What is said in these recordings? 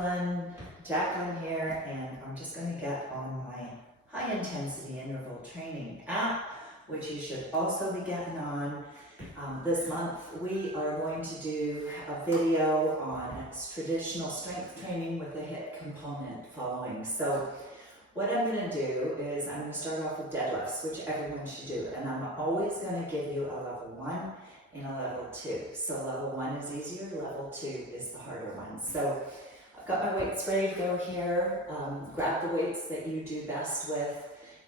everyone, Jacqeline here, and I'm just going to get on my high intensity interval training app, which you should also be getting on. This month we are going to do a video on traditional strength training with the HIIT component following. So what I'm going to do is I'm going to start off with deadlifts, which everyone should do, and I'm always going to give you a level 1 and a level 2. So level 1 is easier, level 2 is the harder one. So I've got my weights ready to go here. Grab the weights that you do best with.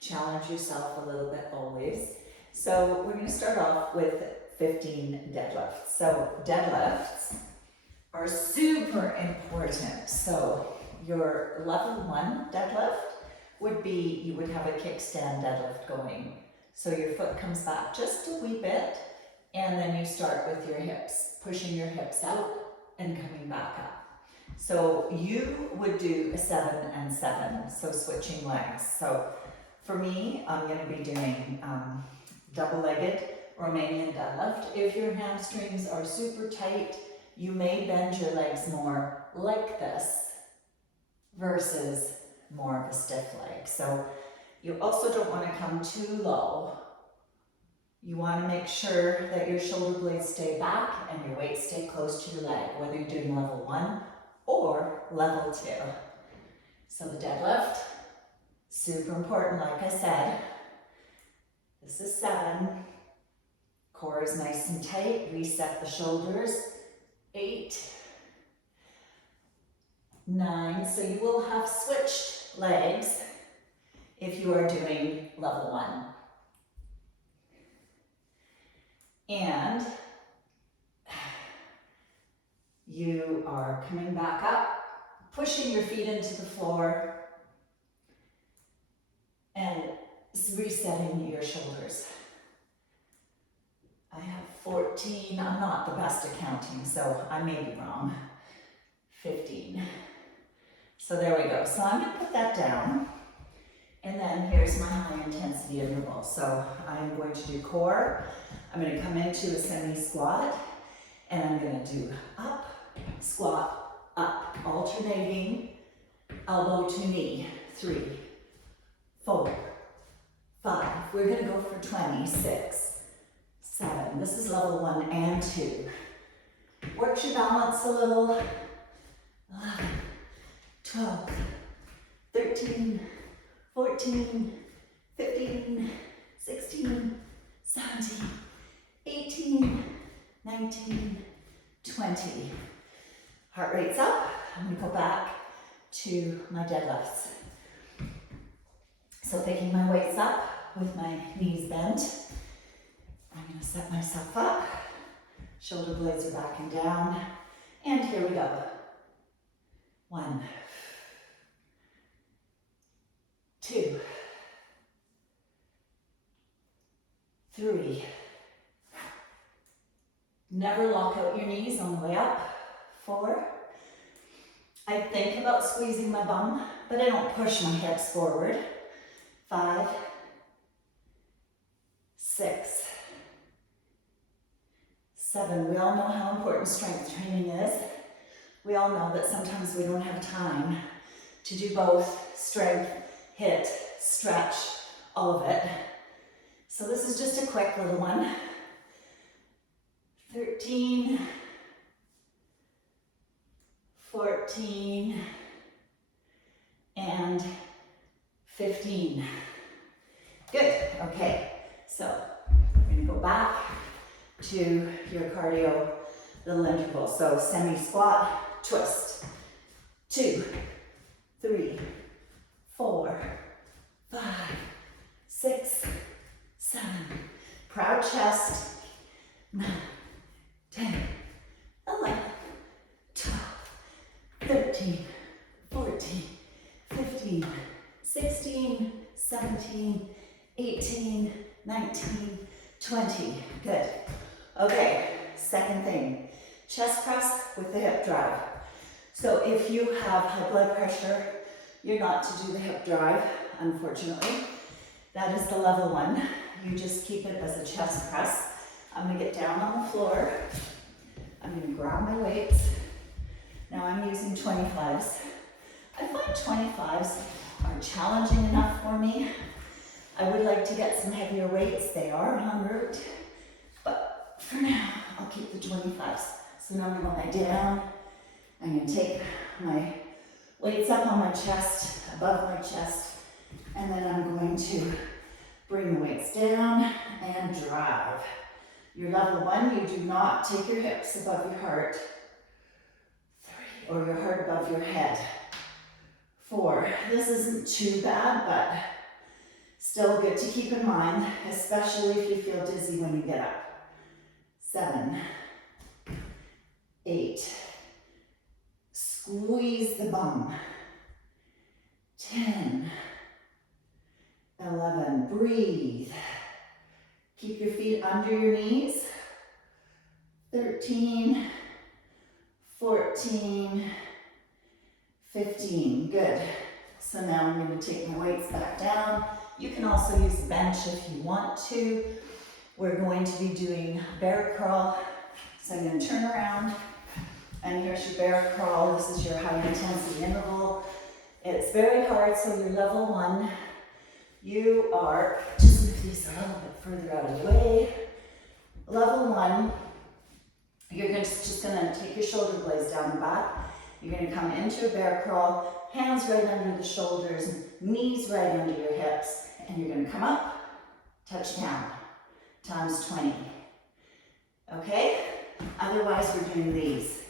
Challenge yourself a little bit always. So we're going to start off with 15 deadlifts. So deadlifts are super important. So your level 1 deadlift would be, you would have a kickstand deadlift going. So your foot comes back just a wee bit, and then you start with your hips, pushing your hips out and coming back up. So you would do a 7 and 7, so switching legs. So for me, I'm going to be doing double-legged Romanian deadlift. If your hamstrings are super tight, you may bend your legs more like this versus more of a stiff leg. So you also don't want to come too low. You want to make sure that your shoulder blades stay back and your weight stay close to your leg, whether you're doing level 1 or level 2. So the deadlift, super important, like I said. This is 7. Core is nice and tight. Reset the shoulders. 8, 9. So you will have switched legs if you are doing level 1. And you are coming back up, pushing your feet into the floor, and resetting your shoulders. I have 14, I'm not the best at counting, so I may be wrong. 15. So there we go. So I'm going to put that down. And then here's my high intensity interval. So I'm going to do core. I'm going to come into a semi-squat, and I'm going to do up, squat, up, alternating elbow to knee. 3, 4, 5. We're going to go for 20. 6, 7. This is level 1 and 2. Work your balance a little. 11, 12, 13, 14, 15, 16, 17, 18, 19, 20. Heart rate's up. I'm going to go back to my deadlifts. So picking my weights up with my knees bent. I'm going to set myself up. Shoulder blades are back and down. And here we go. 1, 2, 3. Never lock out your knees on the way up. 4. I think about squeezing my bum, but I don't push my hips forward. 5, 6, 7. We all know how important strength training is. We all know that sometimes we don't have time to do both strength, HIIT, stretch, all of it. So this is just a quick little one. 13, 14, and 15. Good, okay. So we're gonna go back to your cardio little interval. So semi-squat, twist. 2, 3, 4, 5, 6, 7. Proud chest. 9, 10, 11, 12, 13, 14, 15, 16, 17, 18, 19, 20. Good. Okay, second thing. Chest press with the hip drive. So if you have high blood pressure, you're not to do the hip drive, unfortunately. That is the level 1. You just keep it as a chest press. I'm going to get down on the floor. I'm going to grab my weights. Now I'm using 25s. I find 25s are challenging enough for me. I would like to get some heavier weights. They are en route, but for now, I'll keep the 25s. So now I'm going to lie down. I'm going to take my weights up on my chest, above my chest, and then I'm going to bring the weights down and drive. Your level 1, you do not take your hips above your heart. 3, or your heart above your head. 4, this isn't too bad, but still good to keep in mind, especially if you feel dizzy when you get up. 7, 8, squeeze the bum. 10, 11, breathe. Keep your feet under your knees. 13, 14, 15, good. So now I'm going to take my weights back down. You can also use the bench if you want to. We're going to be doing bear crawl. So I'm going to turn around, and here's your bear crawl. This is your high intensity interval. It's very hard, so you're level 1. You are, just move these a little bit further out of the way. Level 1, you're just gonna take your shoulder blades down the back. You're gonna come into a bear crawl, hands right under the shoulders, knees right under your hips, and you're gonna come up, touch down, times 20. Okay? Otherwise, we're doing these.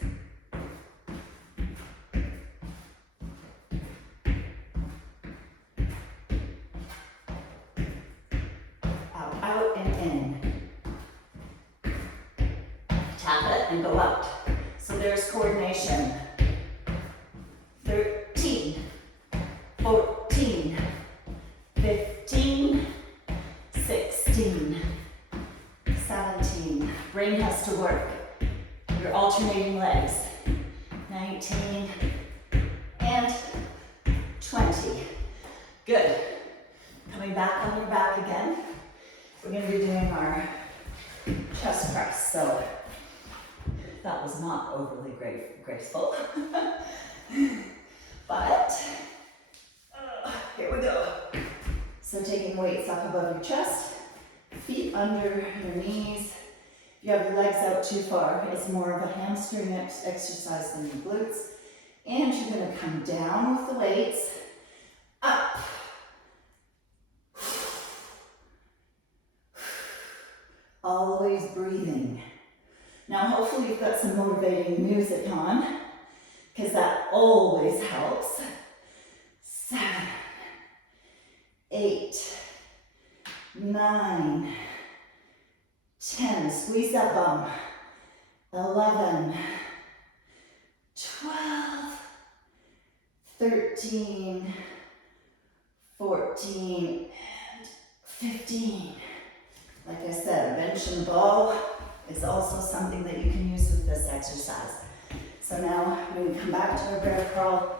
Out and in. Tap it and go out. So there's coordination. 13, 14, 15, 16, 17. Brain has to work. You're alternating legs. 19 and 20. Good. Coming back on your back again. We're going to be doing our chest press, so that was not overly graceful. But here we go. So taking weights up above your chest, feet under your knees. If you have your legs out too far, it's more of a hamstring exercise than your glutes. And you're going to come down with the weights, up. Always breathing. Now hopefully you've got some motivating music on, because that always helps. 7, 8, 9, 10, squeeze that bum. 11, 12, 13, 14, and 15. Like I said, bench and ball is also something that you can use with this exercise. So now when we come back to our bear crawl,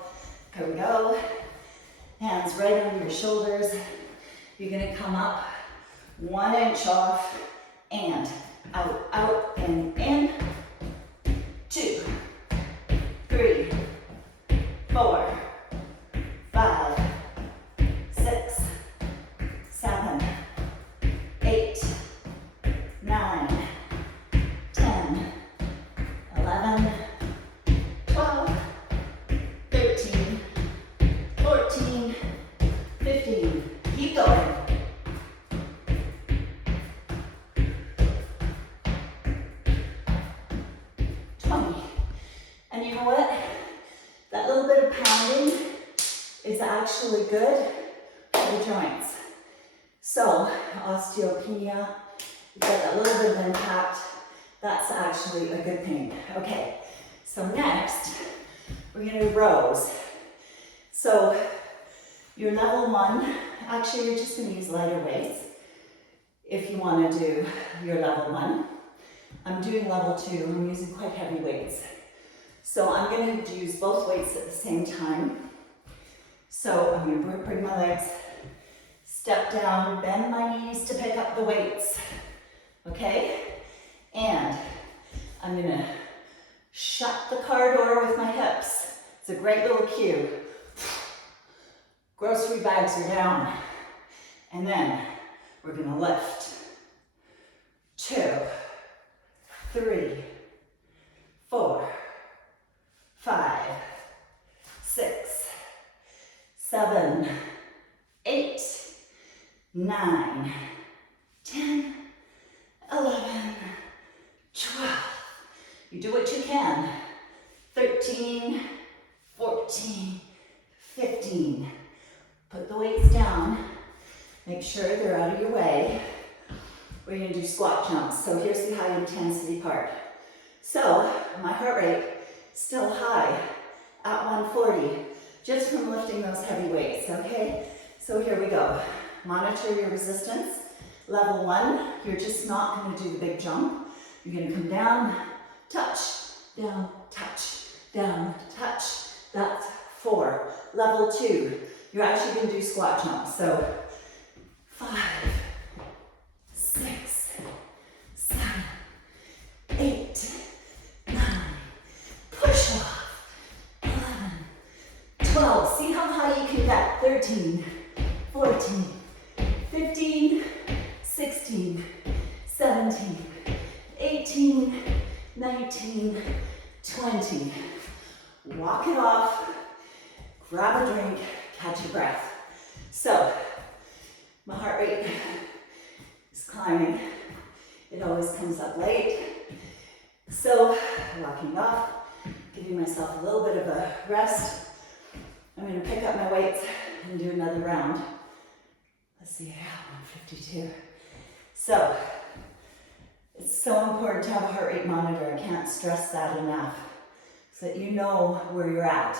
here we go. Hands right under your shoulders. You're gonna come up 1 inch off and out, out, in. 2, 3, 4, 5, 6, 7, 8, 9, 10, 11, 12, 13, 14, 15. Keep going. 20. And you know what? That little bit of pounding is actually good for the joints. So, osteopenia, you've got that little bit of impact. That's actually a good thing. Okay, so next, we're gonna do rows. So, your level 1, actually you're just gonna use lighter weights if you wanna do your level 1. I'm doing level 2, I'm using quite heavy weights. So I'm gonna use both weights at the same time. So I'm gonna bring my legs, step down, bend my knees to pick up the weights, okay? And I'm gonna shut the car door with my hips. It's a great little cue. Grocery bags are down. And then we're gonna lift. 2, 3, 4, 5, 6, 7, 8, 9, 10, 11, 12. You do what you can. 13, 14, 15. Put the weights down. Make sure they're out of your way. We're gonna do squat jumps. So here's the high intensity part. So my heart rate is still high at 140, just from lifting those heavy weights, okay? So here we go. Monitor your resistance. Level 1, you're just not gonna do the big jump. You're gonna come down, touch, down, touch, down, touch. That's 4. Level 2, you're actually gonna do squat jumps. So 5, 6, 7, 8, 9, push off, 11, 12. See how high you can get. 13, 14, 15, 16, 17, 18, 19, 20. Walk it off, grab a drink, catch your breath. So, my heart rate is climbing. It always comes up late. So, walking off, giving myself a little bit of a rest. I'm gonna pick up my weights and do another round. Let's see, I got 152. So, it's so important to have a heart rate monitor. I can't stress that enough, so that you know where you're at.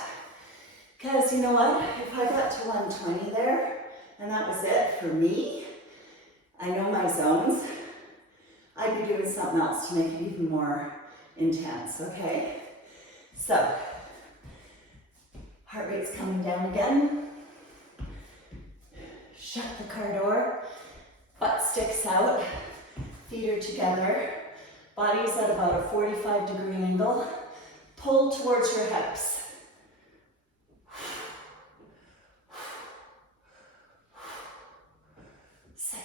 Because you know what? If I got to 120 there, and that was it for me, I know my zones, I'd be doing something else to make it even more intense, okay? So, heart rate's coming down again. Shut the car door, butt sticks out, feet are together, body's at about a 45-degree angle. Pull towards your hips. 6,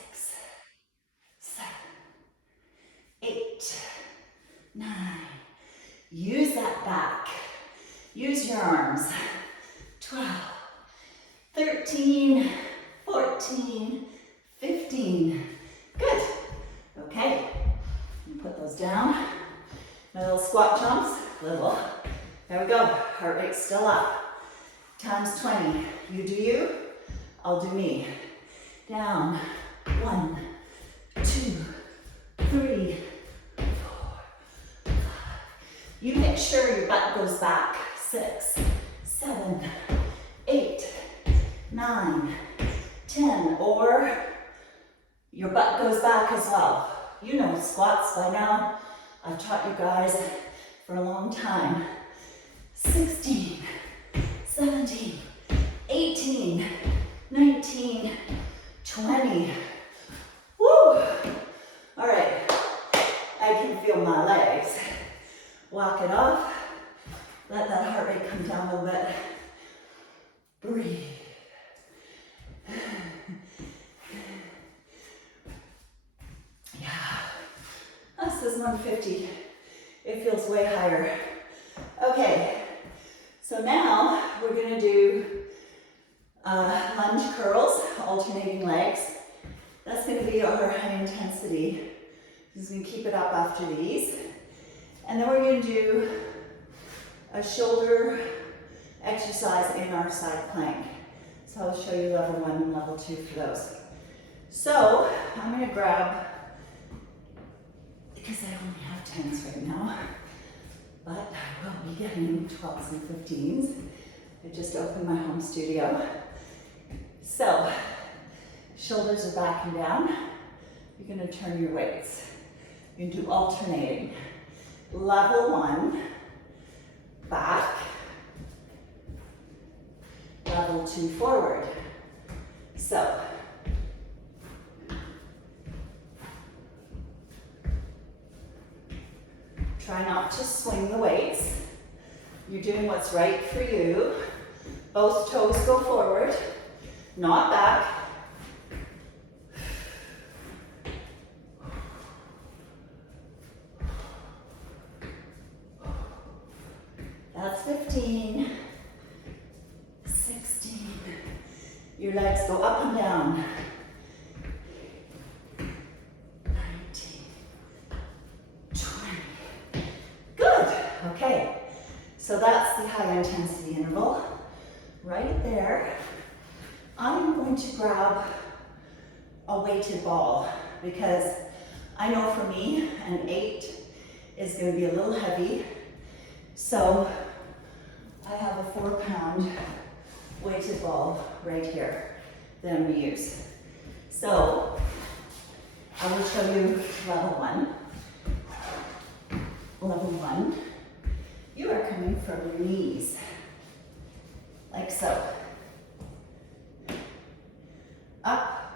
7, 8, 9. Use that back. Use your arms. 12, 13, 14, 15. Good. Okay. Put those down. My little squat jumps. Little. There we go. Heart rate's still up. Times 20. You do you. I'll do me. Down. 1, 2, 3, 4, 5. You make sure your butt goes back. 6, 7, 8, 9, 10. Or your butt goes back as well. You know squats by now. I've taught you guys for a long time. 16, 17, 18, 19, 20. Woo! All right, I can feel my legs. Walk it off. Let that heart rate come down a little bit. Breathe. Yeah, this is 150. It feels way higher. Okay, so now we're gonna do lunge curls, alternating legs. That's gonna be our high intensity. Just gonna keep it up after these. And then we're gonna do a shoulder exercise in our side plank. So I'll show you level 1 and level 2 for those. So I'm gonna grab, because I only have 10s right now, but I will be getting 12s and 15s. I just opened my home studio. So, shoulders are back and down. You're gonna turn your weights. You can do alternating. Level 1, back. Level 2, forward. So, try not to swing the weights. You're doing what's right for you. Both toes go forward, not back. That's 15, 16. Your legs go up and down. 19, 20. Good. Okay. So that's the high intensity interval. Right there. I'm going to grab a weighted ball because I know for me an 8 is going to be a little heavy. So I have a 4-pound weighted ball right here that I'm going to use. So I will show you level 1. Level 1. You are coming from your knees, like so. Up,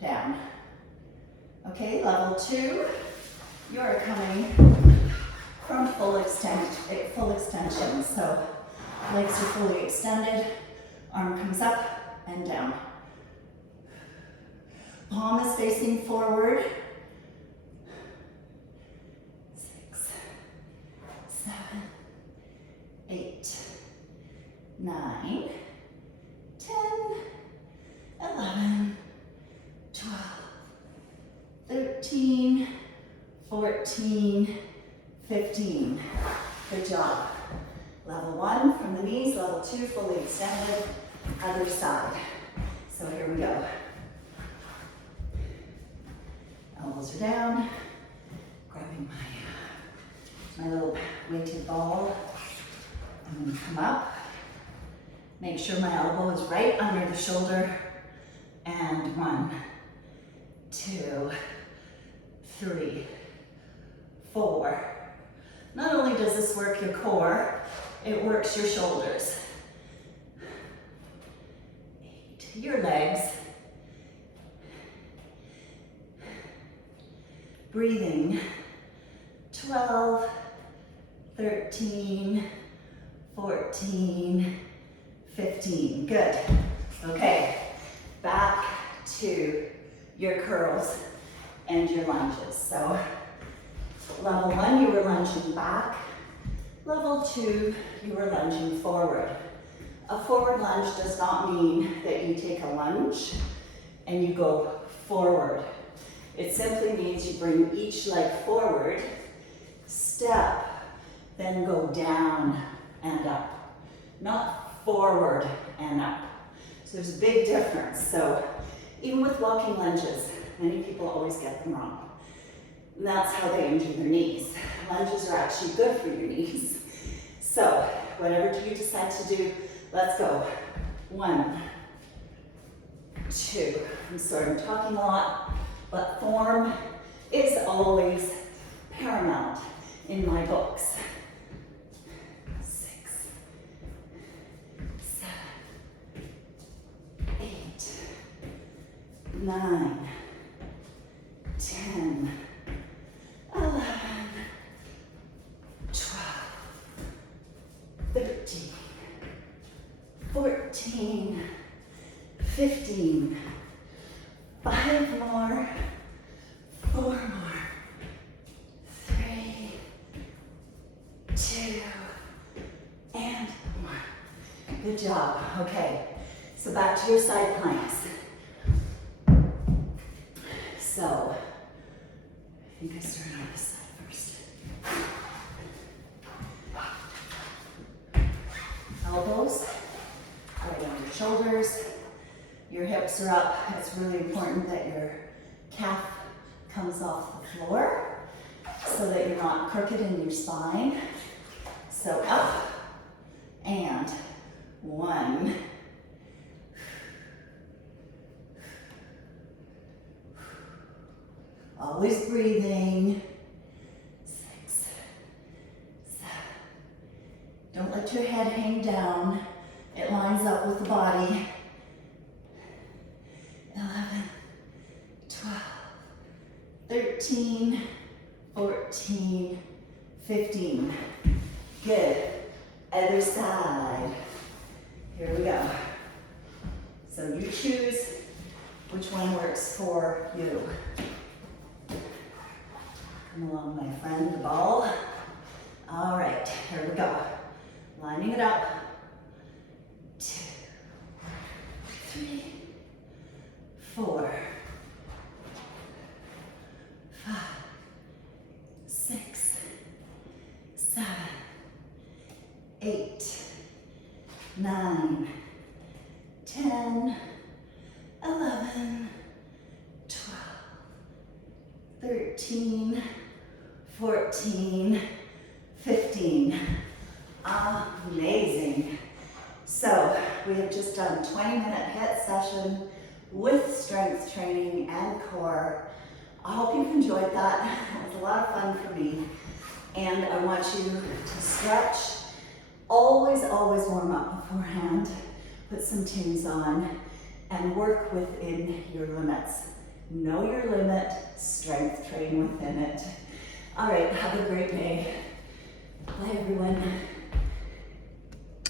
down. Okay, level 2, you are coming from full extension. So legs are fully extended, arm comes up and down. Palm is facing forward. 6, 7, 8, 9, 10, 11, 12, 13, 14, 15. Good job. Level 1 from the knees, level 2 fully extended, other side. So here we go. Elbows are down, grabbing my little weighted ball. I'm going to come up, make sure my elbow is right under the shoulder, and 1, 2, 3, 4. Not only does this work your core, it works your shoulders. 8, your legs. Breathing. 12, 13, 14, 15. Good. Okay, back to your curls and your lunges. So level 1, you were lunging back. Level 2, you were lunging forward. A forward lunge does not mean that you take a lunge and you go forward. It simply means you bring each leg forward, step, then go down and up. Not forward and up. So there's a big difference. So even with walking lunges, many people always get them wrong. And that's how they injure their knees. Lunges are actually good for your knees. So whatever you decide to do, let's go. 1, 2. I'm sorry, I'm talking a lot, but form is always paramount in my books. 6, 7, 8, 9, 10, 11, 12, 13, 14, 15, 5 more, 4 more, 3, 2, and 1. Good job. Okay, so back to your side planks. So, I think I started on this side first. Elbows right on your shoulders. Your hips are up. It's really important that your calf comes off the floor so that you're not crooked in your spine. So up and 1. Always breathing. 6, 7. Don't let your head hang down. It lines up with the body. 11, 12, 13, 14, 15. Good. Other side. Here we go. So you choose which one works for you. Come along, my friend, the ball. All right, here we go. Lining it up. 2, 3, 4, 5, 6, 7, 8, 9, 10, 11, 12, 13, 14, 15. Amazing. So we have just done a 20-minute HIIT session with strength training and core. I hope you've enjoyed that. It was a lot of fun for me. And I want you to stretch. Always, always warm up beforehand. Put some tunes on and work within your limits. Know your limit, strength train within it. All right, have a great day. Bye, everyone.